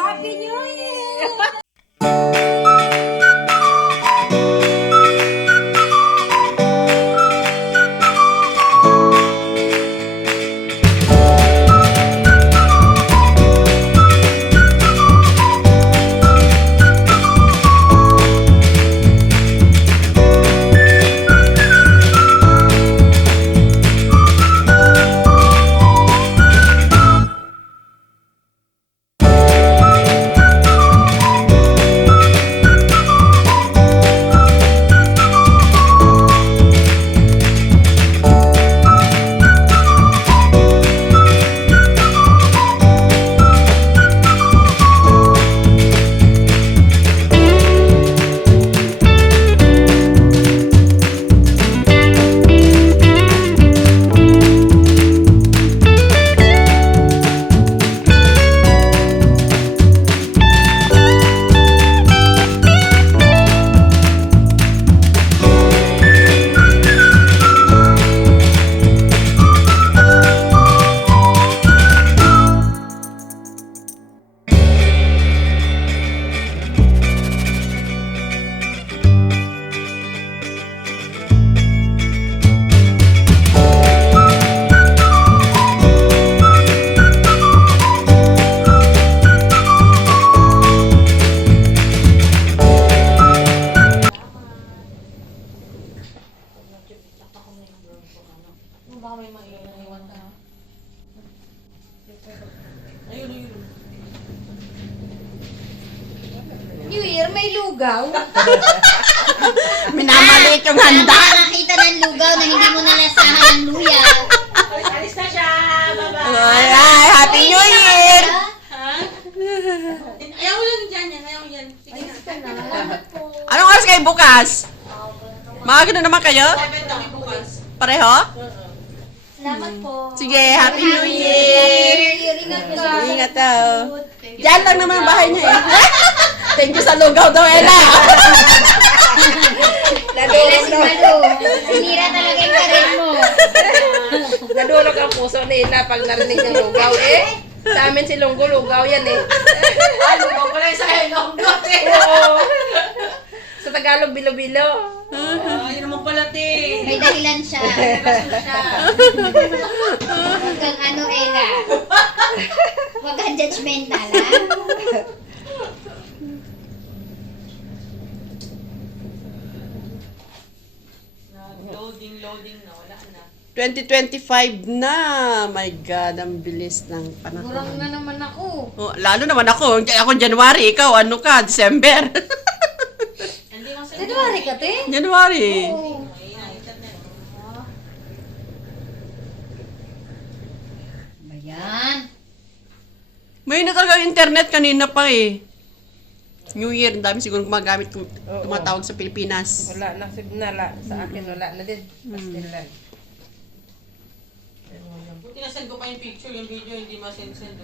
Happy New Year! Baka may maiwan ka. Ayun. New Year, may lugaw. Minamaliit yung handa. Nakakita ng lugaw na hindi mo nalasahan ng luya. Alis na siya! Bye-bye! Ay, Happy New Year! Ha? Ayaw mo lang dyan yan. Ayaw mo yan. Sige na. Anong oras kayo bukas? Maaga na naman kayo? 7 kami bukas. Pareho? Salamat po. Sige, Happy New Year! Ingat ka. Ingat daw. Diyan lang naman ang bahay niya eh. Thank you sa lugaw daw, Ella. Kaya si Malu, sinira talaga yung karir mo. Nadulog ang puso nila pag narinig ng lugaw eh. Sa amin si Lunggo, lugaw yan eh. Ay, lugaw pala yung sa Ilonggo. Oo. Sa Tagalog, bilo-bilo. Yun naman pala, te. May dahilan siya. Rason siya. Huwag kang ano, Ella. Huwag kang judgmental, ha? Loading na. Wala na. 2025 na. My God, ang bilis ng panahon. Gurang na naman ako. Oh, lalo naman ako. Ako January, ikaw ano ka? December. Hindi lang sa January ka, te? January. Oo. Ayan. May na talaga internet kanina pa eh. New Year, ang dami siguro gumagamit, tumatawag sa Pilipinas. Wala na, signala. Sa akin, wala na din. Pastil lang. Buti na-send ko pa yung picture, yung video, hindi ma-send-send.